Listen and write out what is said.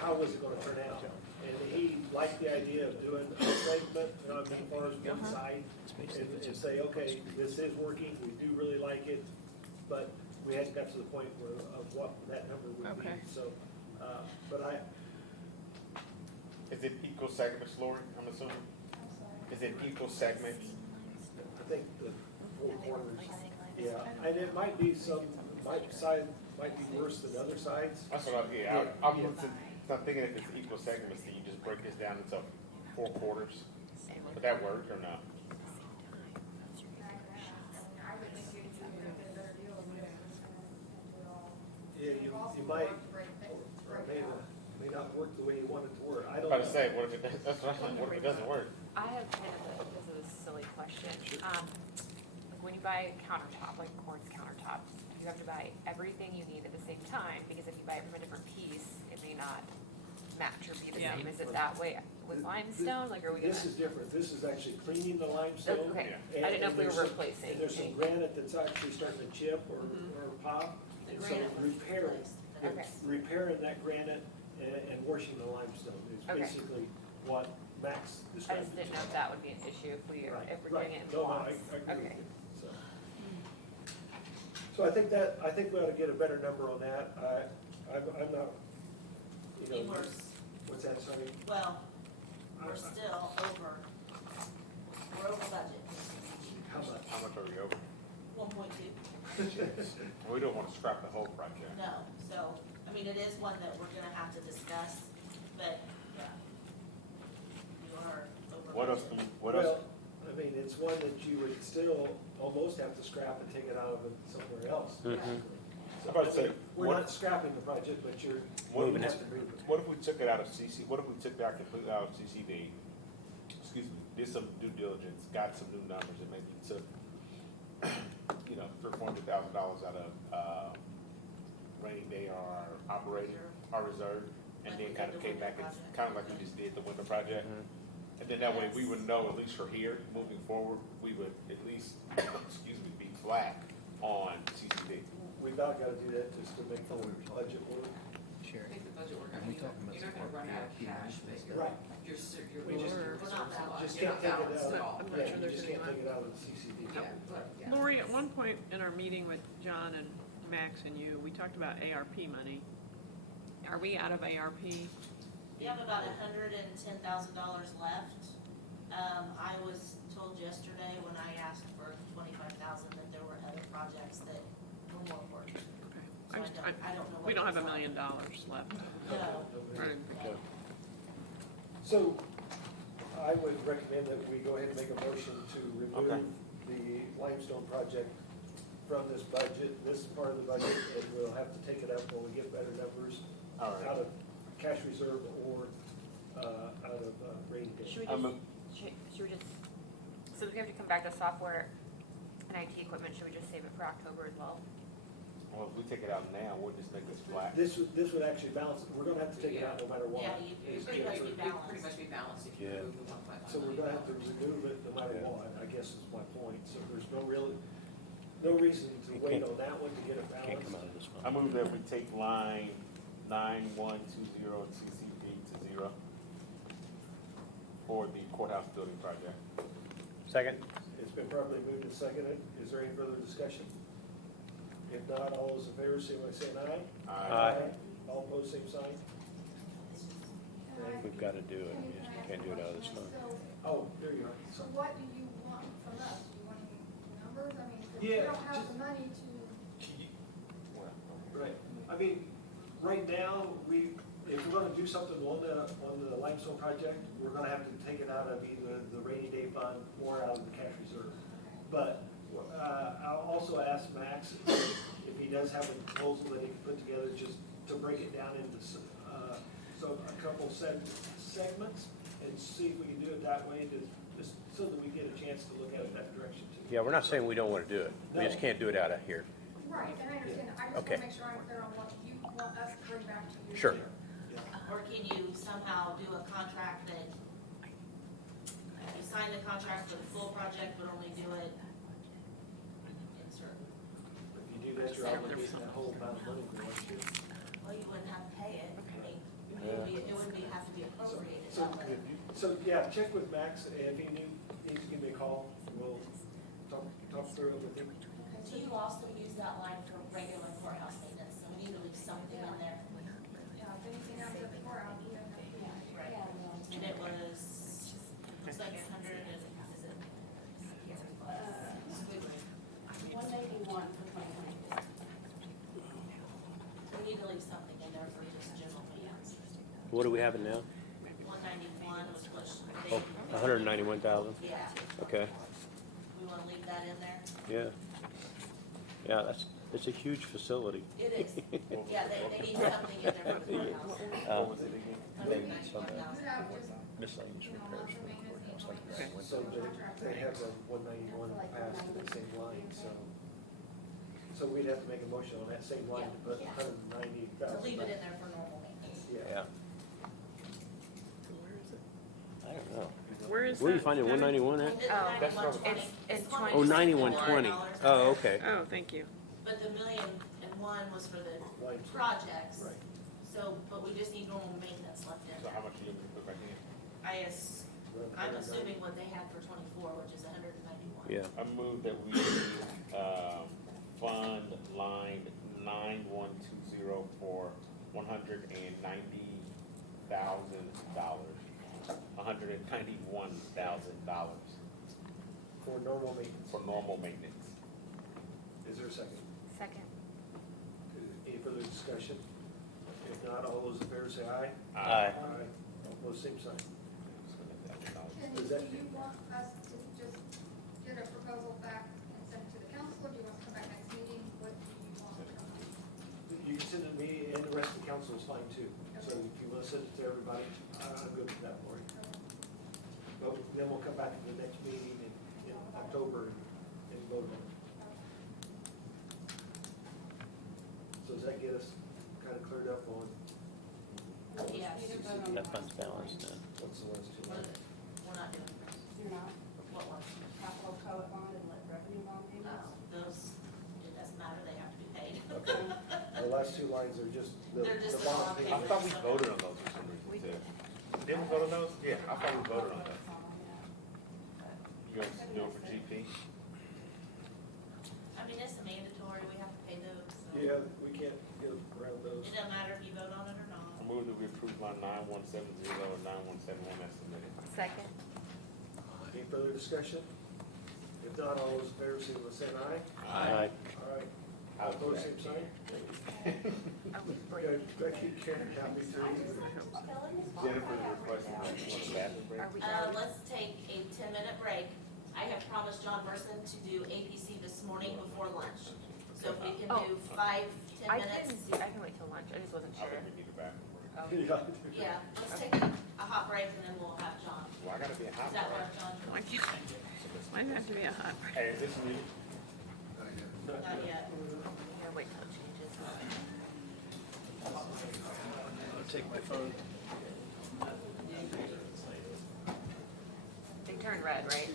how was it gonna turn out? And he liked the idea of doing a segment, as far as one side, and say, okay, this is working, we do really like it, but we hadn't got to the point where, of what that number would be, Okay. so, but Is it equal segments, Lori, I'm assuming? Is it equal segments? I think the four corners, yeah, and it might be side might be worse than other sides. That's what I'm thinking if it's equal segments, then you just break this down into 4 quarters. Would that work or not? Yeah, you might, or may not work the way you want it to work, I don't I know. was about to say, what if it, that's what I'm like, what if it doesn't work? I have kind of this is a silly question. Like when you buy a countertop, like quartz countertops, you have to buy everything you need at the same time, because if you buy it from a different piece, it may not match or be the same. Is it that way with limestone? Like, are we gonna? This is different, this is actually cleaning the limestone. Okay, and- I didn't know if we and were there's some- replacing. And there's some granite that's actually starting to chip or pop, and so repairing, Okay. repairing that granite and washing the limestone is Okay. basically what Max I described. just didn't know if that would be an issue if we're Right. doing it in No, blocks. I agree Okay. with you, so. So I think we ought to get a better number on that, I'm not, you Be know, worse. what's that, sorry? Well, we're still over, we're over budget, How much? How much are we over? 1.2. We don't want to scrap the whole project. No, so, I mean, it is one that we're gonna have to discuss, but, yeah. You are over. What else, budget. what else? Well, I mean, it's one that you would still almost have to scrap and take it out of it somewhere else. Mm-hmm. So, I was about to say, We're what- not scrapping the project, but you're, What you if, have to move it. what if we took it out of CC, what if we took that completely out of CCD? Excuse me, did some due diligence, got some new numbers, and maybe took, you know, $300,000 out of, rainy day or our operating, our reserve, and then kind of came back and, kind of like we just did the winter project. And then that way we would know, at least for here, moving forward, we would at least, excuse me, be flat on CCD. We about gotta do that just to make the budget work. Make the budget work, I mean, you're not gonna run out of cash, but Right. you're We just- We're not balanced. Just You're can't not take it balanced at out, all. yeah, you just can't take it out of the CCD. Yeah. Lori, at one point in our meeting with John and Max and you, we talked about ARP money. Are we out of ARP? We have about $110,000 left. I was told yesterday when I asked for 25,000 that there were other projects that were more important. Okay. So I don't know what. We don't have $1 those are. million left. No. Right. So I would recommend that we go ahead and make a motion to Okay. remove the limestone project from this budget, this part of the budget, and we'll have to take it up when we get better numbers All right. out of cash reserve or out of rainy day. Should we I'm just, should we just, so we have to come back to software and IT equipment, should we just save it for October as well? Well, if we take it out now, we'll just make this flat. This would actually balance, we're gonna have to take it out no matter what. Yeah, you It's pretty much just- be You'd pretty much be balanced if you move the 1.5. So we're gonna have to remove it no matter what, I guess is my point, so there's no reason to wait on that one to get it Can't come out balanced. of this one. I move that we take line 9120 in CCD to 0 for the courthouse building project. Second? It's been properly moved and seconded, is there any further discussion? If not, all those in favor, say by saying aye. Aye. All opposed, same sign. We've got to do it, we just can't do it out of this fund. Oh, there you are. So what do you want from us? Do you want any numbers? I mean, if we Yeah, don't have just- the money to, Right, I mean, right now, if we're gonna do something on the limestone project, we're gonna have to take it out of either the rainy day fund or out of the cash reserve. But, I'll also ask Max if he does have a proposal that he can put together, just to break it down into a couple segments, and see if we can do it that way, just so that we get a chance to look at it that direction too. Yeah, we're not saying we don't want to do it, we just can't do it out of here. right, and I understand, I just Okay. wanna make sure I'm clear on what you want us to bring back to you. Sure. Or can you somehow do a contract that, you sign the contract for the full project, but only do it in certain, If you do that, you're obligating that whole amount of money for one year. well, you wouldn't have to pay it. I mean, it would be So, yeah, check with Max, and if he needs to give me a call, we'll talk through it with him. Do you also use that line for regular courthouse maintenance? So we need to leave something in there. Yeah, if anything happens at the courthouse, you have to. Right. And it was, looks like 100 and, is it? Excuse me. 191 for 2020. We need to leave something in there for just general maintenance. What do we have it now? 191 was what Oh, they. 191,000, Yeah, okay, we wanna leave that in there? yeah. Yeah, it's a huge facility. It is. Yeah, they need something in there for the courthouse. Uh, What was it again? 191,000. You have just, Miscellaneous you know, repairs. monthly maintenance each So they have the 191 passed to the same line, so we'd have to make a motion on that same line to put Yeah. 190,000. To leave it in there for normal maintenance. Yeah. I don't know. Where is that? Where do you find it, 191 at? It's Oh, 9120. it's $20 Oh, 9120. Oh, okay. Oh, thank you. But the 1,000,001 was for the Line. projects. Right. So, but we just need normal maintenance left in So there. how much are you gonna put back in? I'm assuming what they had for 24, which is 191. Yeah. I move that we, fund line 9120 for $190,000. $191,000 For normal maintenance. for normal maintenance. Is there a second? Second. Any further discussion? If not, all those in favor say aye. Aye. All opposed, same sign. And Is do that- you want us to just get a proposal back and send it to the council, or do you want to come back next meeting? What do you want to come back? You can send it to me, and the rest of the council is fine too. So if you want to send it to everybody, I'm good with that, Lori. But then we'll come back to the next meeting in October and vote on it. So does that get us kind of cleared up on Yes. That fund's balanced now. what's the last two What lines? is it? We're not doing this. You're not, What one? capital co-op bond and revenue bond No, payments? those, it doesn't matter, they have to be paid. Okay. The last two lines are just the They're just the the bond bond I payment. thought we voted on those for some reason too. Didn't we vote on those? Yeah, I thought we voted on those. You guys do it for GP? I mean, it's mandatory, we have to pay those. So Yeah, we can't get around those. it doesn't matter if you vote on it or I not. move that we approve line 9170 and 9171 as submitted. Second. Any further discussion? If not, all those in favor, say by saying aye. Aye. All right. All opposed, same sign. Oh, break. Becky, Karen, happy to. Jennifer's requesting that you want a bathroom break? Are we done? Let's take a 10-minute break. I have promised John Burson to do APC this morning before lunch. So if we can do 5, 10 I minutes. can wait till lunch, I just wasn't I sure. think we need a bathroom break. Oh. Yeah. Yeah, let's take a hot break and then we'll have John. Well, I gotta be a hot Does that break. work, John? Why can't, why does it have to be a hot break? Hey, is this new? Not yet. Yeah, wait till it changes. I'll take my phone. They turn red, right?